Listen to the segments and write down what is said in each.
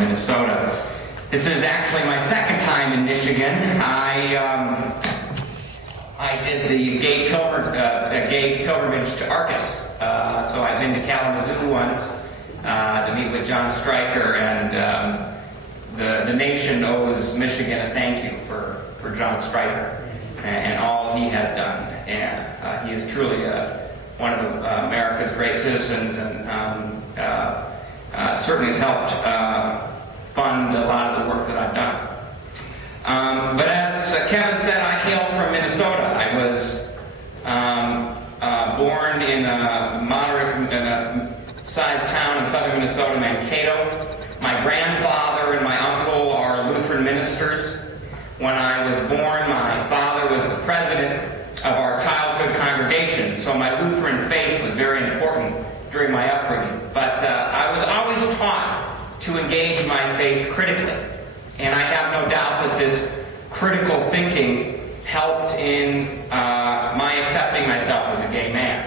Minnesota. This is actually my second time in Michigan. I did the gay pilgrimage to Arcus. So I've been to Kalamazoo once to meet with John Stryker, and the nation owes Michigan a thank you for John Stryker and all he has done. And he is truly one of America's great citizens, and certainly has helped fund a lot of the work that I've done. But as Kevin said, I hail from Minnesota. I was born in a moderate-sized town in southern Minnesota, Mankato. My grandfather and my uncle are Lutheran ministers. When I was born, my father was the president of our childhood congregation, so my Lutheran faith was very important during my upbringing. But I was always taught to engage my faith critically. And I have no doubt that this critical thinking helped in my accepting myself as a gay man.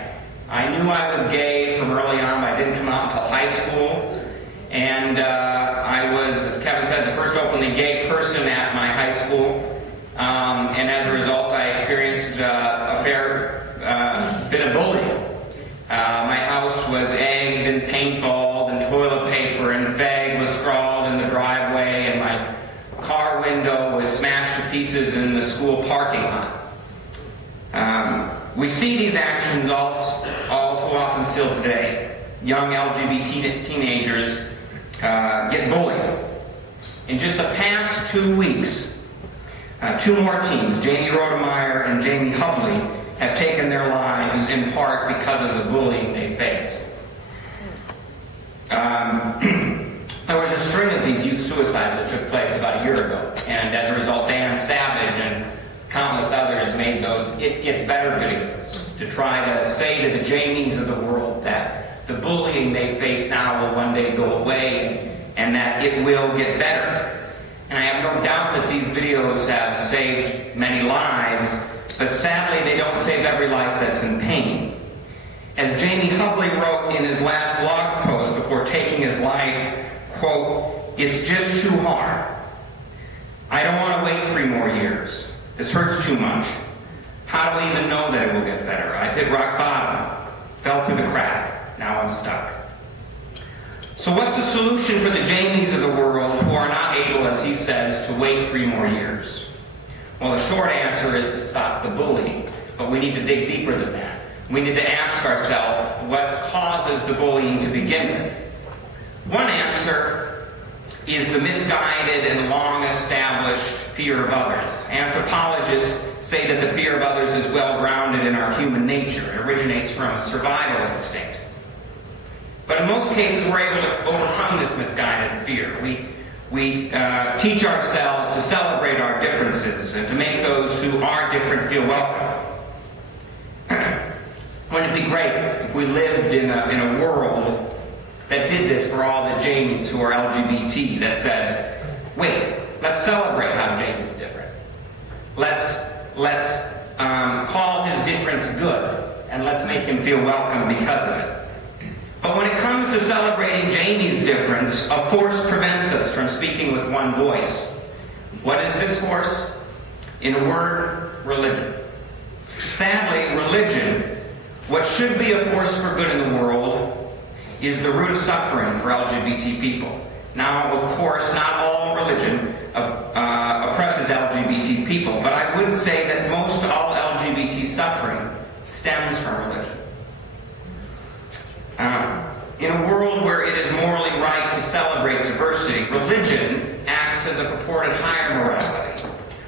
I knew I was gay from early on. I didn't come out until high school. And I was, as Kevin said, the first openly gay person at my high school. And as a result, I experienced a fair bit of bullying. My house was egged and paintballed and toilet paper and fag was scrawled in the driveway, and my car window was smashed to pieces in the school parking lot. We see these actions all too often still today. Young LGBT teenagers get bullied. In just the past 2 weeks, two more teens, Jamie Rodemeyer and Jamie Hubley, have taken their lives in part because of the bullying they face. There was a string of these youth suicides that took place about a year ago, and as a result, Dan Savage and countless others made those It Gets Better videos to try to say to the Jamies of the world that the bullying they face now will one day go away and that it will get better. And I have no doubt that these videos have saved many lives, but sadly they don't save every life that's in pain. As Jamie Hubley wrote in his last blog post before taking his life, quote, "It's just too hard. I don't want to wait 3 more years. This hurts too much. How do we even know that it will get better? I've hit rock bottom, fell through the crack, now I'm stuck." So what's the solution for the Jamies of the world who are not able, as he says, to wait 3 more years? Well, the short answer is to stop the bullying, but we need to dig deeper than that. We need to ask ourselves what causes the bullying to begin with. One answer is the misguided and long-established fear of others. Anthropologists say that the fear of others is well-grounded in our human nature. It originates from a survival instinct. But in most cases, we're able to overcome this misguided fear. We teach ourselves to celebrate our differences and to make those who are different feel welcome. Wouldn't it be great if we lived in a world that did this for all the Jamies who are LGBT, that said, wait, let's celebrate how Jamie's different. Let's call his difference good, and let's make him feel welcome because of it. But when it comes to celebrating Jamie's difference, a force prevents us from speaking with one voice. What is this force? In a word, religion. Sadly, religion, what should be a force for good in the world, is the root of suffering for LGBT people. Now, of course, not all religion oppresses LGBT people, but I would say that most all LGBT suffering stems from religion. In a world where it is morally right to celebrate diversity, religion acts as a purported higher morality,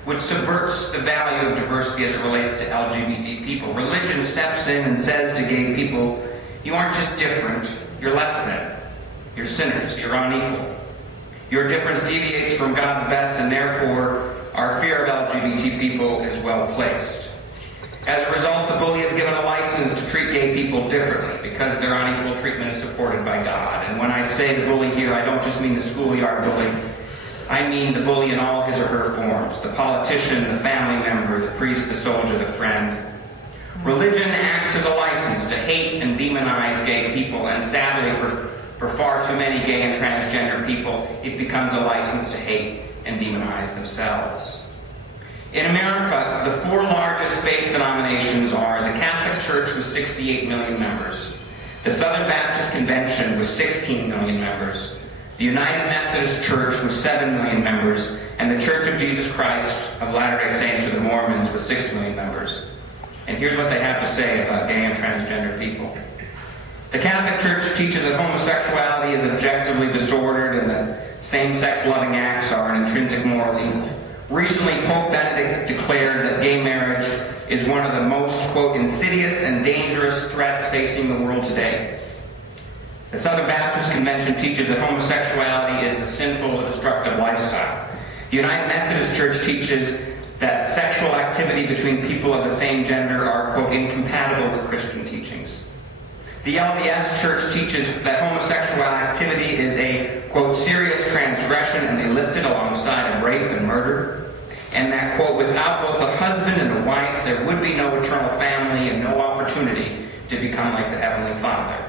which subverts the value of diversity as it relates to LGBT people. Religion steps in and says to gay people, you aren't just different, you're less than. You're sinners, you're unequal. Your difference deviates from God's best, and therefore our fear of LGBT people is well placed. As a result, the bully is given a license to treat gay people differently because their unequal treatment is supported by God. And when I say the bully here, I don't just mean the schoolyard bully. I mean the bully in all his or her forms, the politician, the family member, the priest, the soldier, the friend. Religion acts as a license to hate and demonize gay people, and sadly, for For far too many gay and transgender people, it becomes a license to hate and demonize themselves. In America, the 4 largest faith denominations are the Catholic Church with 68 million members, the Southern Baptist Convention with 16 million members, the United Methodist Church with 7 million members, and the Church of Jesus Christ of Latter-day Saints or the Mormons with 6 million members. And here's what they have to say about gay and transgender people. The Catholic Church teaches that homosexuality is objectively disordered and that same-sex loving acts are an intrinsic moral evil. Recently, Pope Benedict declared that gay marriage is one of the most, quote, insidious and dangerous threats facing the world today. The Southern Baptist Convention teaches that homosexuality is a sinful and destructive lifestyle. The United Methodist Church teaches that sexual activity between people of the same gender are, quote, incompatible with Christian teachings. The LDS Church teaches that homosexual activity is a, quote, serious transgression, and they list it alongside of rape and murder, and that, quote, without both a husband and a wife, there would be no eternal family and no opportunity to become like the Heavenly Father.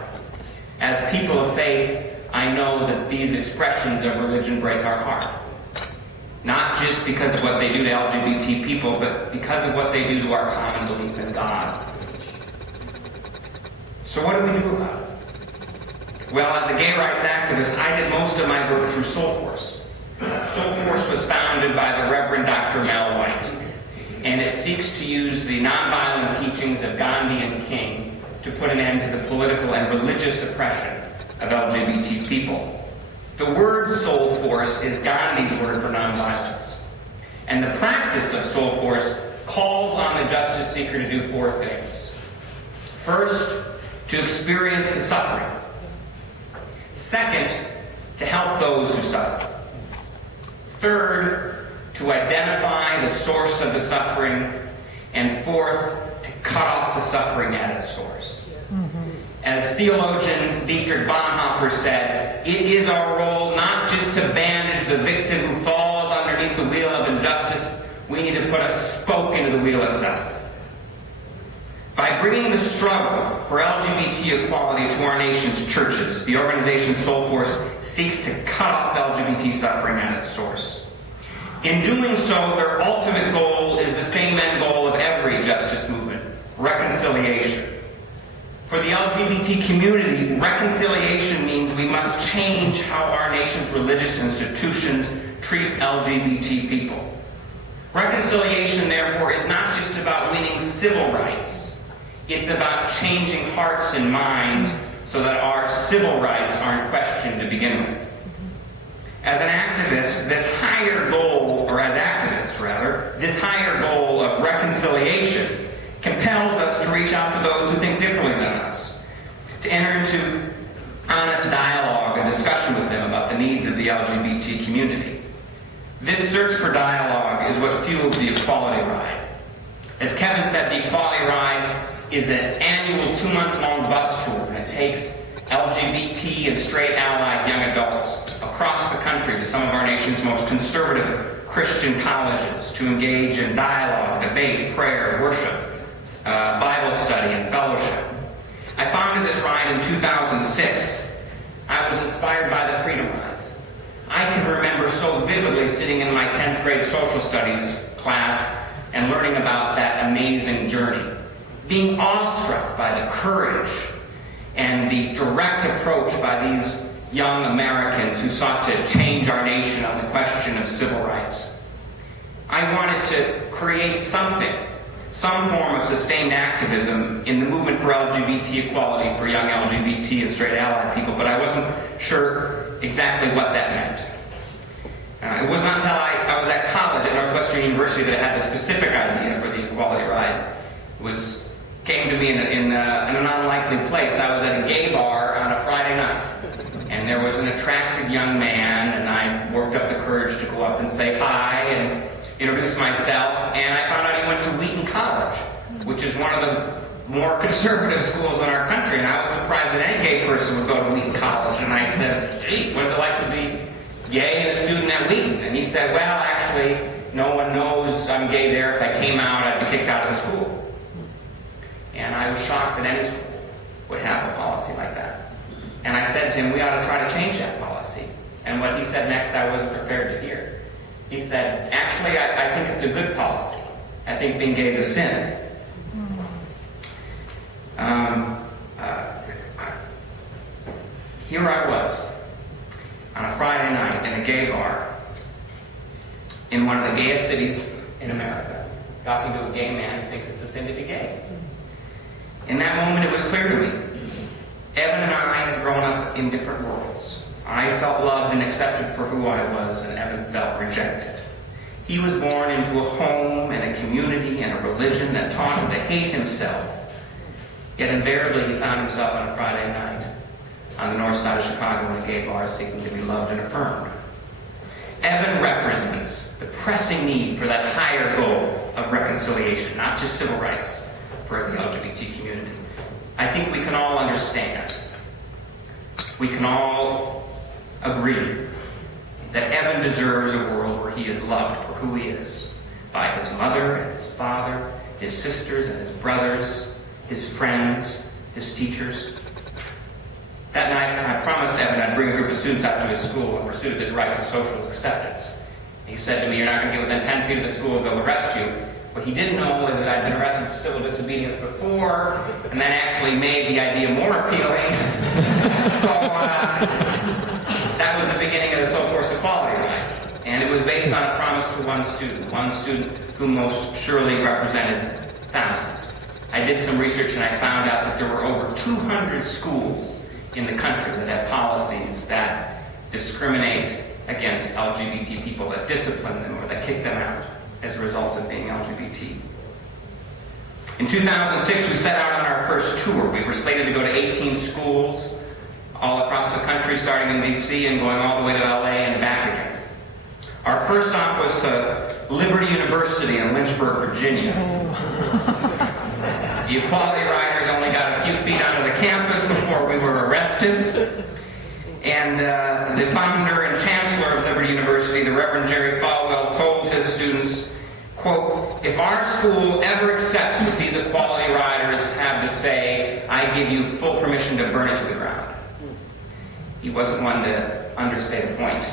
As people of faith, I know that these expressions of religion break our heart. Not just because of what they do to LGBT people, but because of what they do to our common belief in God. So what do we do about it? Well, as a gay rights activist, I did most of my work through Soulforce. Soulforce was founded by the Reverend Dr. Mel White, and it seeks to use the nonviolent teachings of Gandhi and King to put an end to the political and religious oppression of LGBT people. The word Soulforce is Gandhi's word for nonviolence, and the practice of Soulforce calls on the justice seeker to do 4 things. First, to experience the suffering. Second, to help those who suffer. Third, to identify the source of the suffering. And fourth, to cut off the suffering at its source. As theologian Dietrich Bonhoeffer said, it is our role not just to bandage the victim who falls underneath the wheel of injustice, we need to put a spoke into the wheel itself. By bringing the struggle for LGBT equality to our nation's churches, the organization Soulforce seeks to cut off LGBT suffering at its source. In doing so, their ultimate goal is the same end goal of every justice movement: reconciliation. For the LGBT community, reconciliation means we must change how our nation's religious institutions treat LGBT people. Reconciliation, therefore, is not just about winning civil rights. It's about changing hearts and minds so that our civil rights aren't questioned to begin with. As an activist, this higher goal, or as activists rather, this higher goal of reconciliation compels us to reach out to those who think differently than us, to enter into honest dialogue and discussion with them about the needs of the LGBT community. This search for dialogue is what fueled the Equality Ride. As Kevin said, the Equality Ride is an annual 2-month-long bus tour, and it takes LGBT and straight allied young adults across the country to some of our nation's most conservative Christian colleges to engage in dialogue, debate, prayer, worship, Bible study, and fellowship. I founded this ride in 2006. I was inspired by the Freedom Rides. I can remember so vividly sitting in my 10th grade social studies class and learning about that amazing journey, being awestruck by the courage and the direct approach by these young Americans who sought to change our nation on the question of civil rights. I wanted to create something, some form of sustained activism in the movement for LGBT equality for young LGBT and straight allied people, but I wasn't sure exactly what that meant. It was not until I was at college at Northwestern University that I had the specific idea for the Equality Ride. It came to me in an unlikely place. I was at a gay bar on a Friday night, and there was an attractive young man, and I worked up the courage to go up and say hi and introduce myself, and I found out he went to Wheaton College, which is one of the more conservative schools in our country, and I was surprised that any gay person would go to Wheaton College. And I said, gee, what is it like to be gay and a student at Wheaton? And he said, well, actually, no one knows I'm gay there. If I came out, I'd be kicked out of the school. And I was shocked that any school would have a policy like that. And I said to him, we ought to try to change that policy. And what he said next, I wasn't prepared to hear. He said, actually, I think it's a good policy. I think being gay is a sin. Here I was, on a Friday night in a gay bar, in one of the gayest cities in America, talking to a gay man who thinks it's a sin to be gay. In that moment, it was clear to me. Evan and I had grown up in different worlds. I felt loved and accepted for who I was, and Evan felt rejected. He was born into a home and a community and a religion that taught him to hate himself. Yet invariably he found himself on a Friday night on the north side of Chicago in a gay bar seeking to be loved and affirmed. Evan represents the pressing need for that higher goal of reconciliation, not just civil rights for the LGBT community. I think we can all understand, we can all agree that Evan deserves a world where he is loved for who he is by his mother and his father, his sisters and his brothers, his friends, his teachers. That night, I promised Evan I'd bring a group of students out to his school in pursuit of his right to social acceptance. He said to me, you're not going to get within 10 feet of the school, they'll arrest you. What he didn't know was that I'd been arrested for civil disobedience before, and that actually made the idea more appealing. So that was the beginning of the Social Force Equality Night. And it was based on a promise to one student who most surely represented thousands. I did some research and I found out that there were over 200 schools in the country that have policies that discriminate against LGBT people, that discipline them or that kick them out as a result of being LGBT. In 2006, we set out on our first tour. We were slated to go to 18 schools all across the country, starting in D.C. and going all the way to L.A. and back again. Our first stop was to Liberty University in Lynchburg, Virginia. The Equality Riders only got a few feet onto the campus before we were arrested. And the founder and chancellor of Liberty University, the Reverend Jerry Falwell, told his students, quote, if our school ever accepts what these Equality Riders have to say, I give you full permission to burn it to the ground. He wasn't one to understate a point.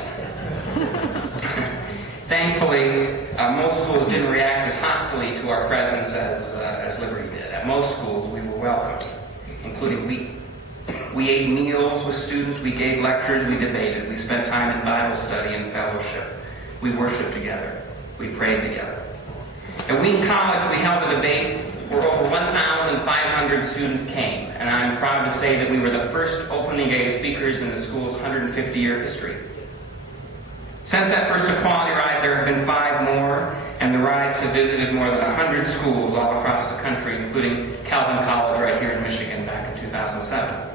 Thankfully, most schools didn't react as hostily to our presence as Liberty did. At most schools, we were welcomed, including we ate meals with students, we gave lectures, we debated, we spent time in Bible study and fellowship. We worshiped together, we prayed together. At Wheaton College, we held a debate where over 1,500 students came, and I'm proud to say that we were the first openly gay speakers in the school's 150-year history. Since that first Equality Ride, there have been 5 more, and the rides have visited more than 100 schools all across the country, including Calvin College right here in Michigan back in 2007.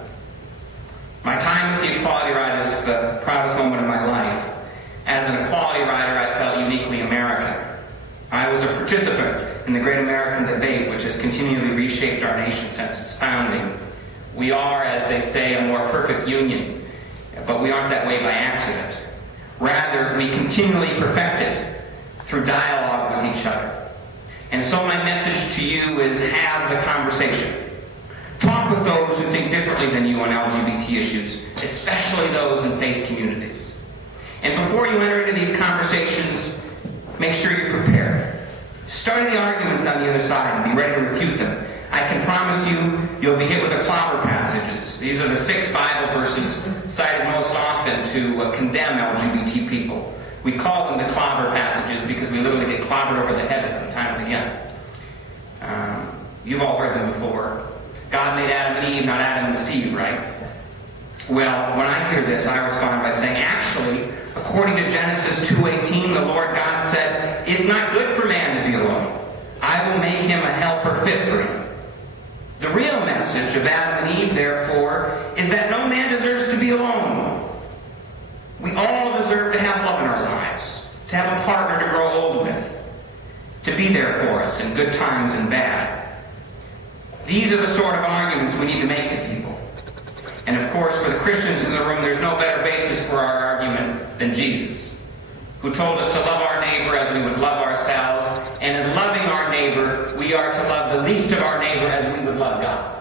My time with the Equality Ride is the proudest moment of my life. As an Equality Rider, I felt uniquely American. I was a participant in the great American debate, which has continually reshaped our nation since its founding. We are, as they say, a more perfect union, but we aren't that way by accident. Rather, we continually perfect it through dialogue with each other. And so my message to you is have the conversation. Talk with those who think differently than you on LGBT issues, especially those in faith communities. And before you enter into these conversations, make sure you're prepared. Study the arguments on the other side and be ready to refute them. I can promise you'll be hit with the clobber passages. These are the 6 Bible verses cited most often to condemn LGBT people. We call them the clobber passages because we literally get clobbered over the head with them time and again. You've all heard them before. God made Adam and Eve, not Adam and Steve, right? Well, when I hear this, I respond by saying, actually, according to Genesis 2:18, the Lord God said, it's not good for man to be alone. I will make him a helper fit for him. The real message of Adam and Eve, therefore, is that no man deserves to be alone. We all deserve to have love in our lives, to have a partner to grow old with, to be there for us in good times and bad. These are the sort of arguments we need to make to people. And of course, for the Christians in the room, there's no better basis for our argument than Jesus, who told us to love our neighbor as we would love ourselves, and in loving our neighbor, we are to love the least of our neighbor as we would love God.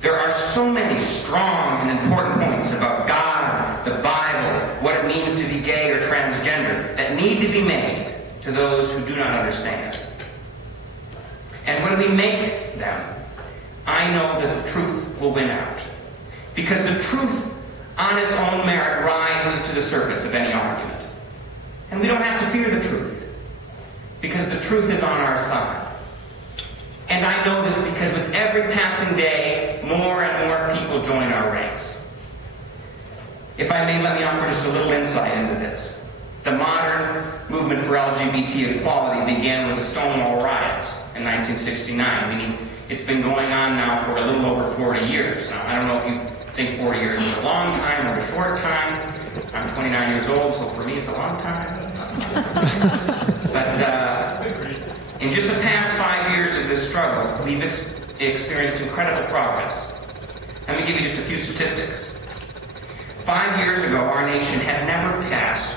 There are so many strong and important points about God, the Bible, what it means to be gay or transgender, that need to be made to those who do not understand. And when we make them, I know that the truth will win out. Because the truth on its own merit rises to the surface of any argument. And we don't have to fear the truth, because the truth is on our side. And I know this because with every passing day, more and more people join our ranks. If I may, let me offer just a little insight into this. The modern movement for LGBT equality began with the Stonewall riots in 1969, meaning it's been going on now for a little over 40 years. Now, I don't know if you think 40 years is a long time or a short time. I'm 29 years old, so for me it's a long time. But in just the past 5 years of this struggle, we've experienced incredible progress. Let me give you just a few statistics. 5 years ago, our nation had never passed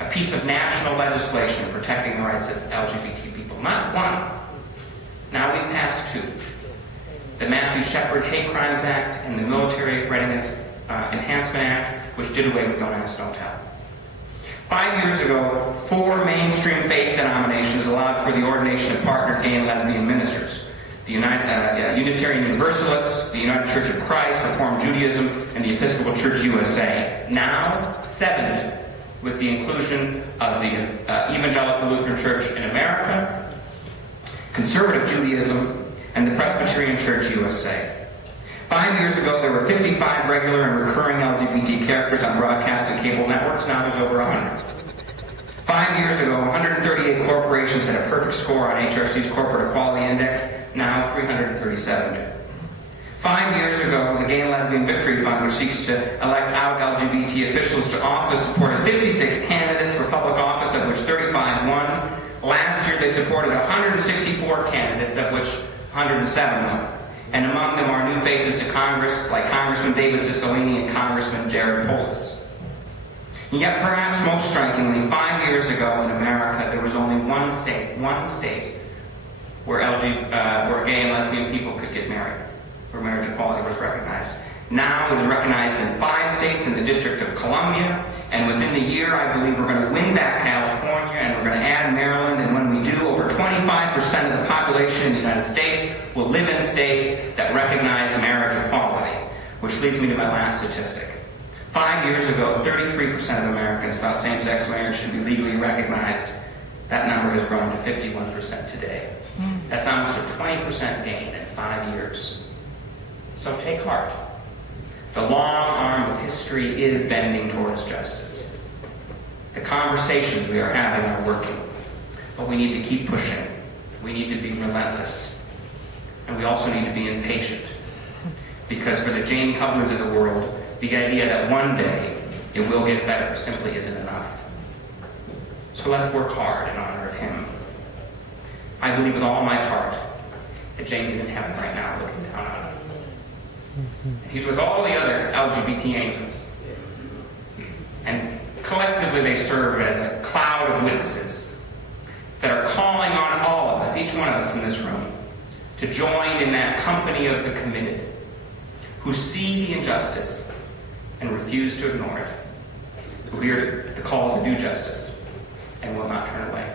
a piece of national legislation protecting the rights of LGBT people. Not one. Now we've passed two. The Matthew Shepard Hate Crimes Act and the Military Readiness Enhancement Act, which did away with Don't Ask, Don't Tell. 5 years ago, 4 mainstream faith denominations allowed for the ordination of partnered gay and lesbian ministers. The Unitarian Universalists, the United Church of Christ, Reformed Judaism, and the Episcopal Church USA. Now 70, with the inclusion of the Evangelical Lutheran Church in America, Conservative Judaism, and the Presbyterian Church USA. 5 years ago, there were 55 regular and recurring LGBT characters on broadcast and cable networks. Now there's over 100. 5 years ago, 138 corporations had a perfect score on HRC's Corporate Equality Index. Now 337 do. 5 years ago, the Gay and Lesbian Victory Fund, which seeks to elect out LGBT officials to office, supported 56 candidates for public office, of which 35 won. Last year, they supported 164 candidates, of which 107 won. And among them are new faces to Congress, like Congressman David Cicilline and Congressman Jared Polis. And yet, perhaps most strikingly, 5 years ago in America, there was only one state where gay and lesbian people could get married, where marriage equality was recognized. Now it is recognized in 5 states in the District of Columbia, and within the year, I believe we're going to win back California, and we're going to add Maryland, and when we do, over 25% of the population in the United States will live in states that recognize marriage equality, which leads me to my last statistic. 5 years ago, 33% of Americans thought same-sex marriage should be legally recognized. That number has grown to 51% today. That's almost a 20% gain in 5 years. So take heart. The long arm of history is bending towards justice. The conversations we are having are working, but we need to keep pushing. We need to be relentless. And we also need to be impatient. Because for the Jane Hublers of the world, the idea that one day it will get better simply isn't enough. So let's work hard in honor of him. I believe with all my heart that Jamie's in heaven right now looking down on us. He's with all the other LGBT angels. And collectively they serve as a cloud of witnesses that are calling on all of us, each one of us in this room, to join in that company of the committed, who see the injustice and refuse to ignore it, who hear the call to do justice and will not turn away.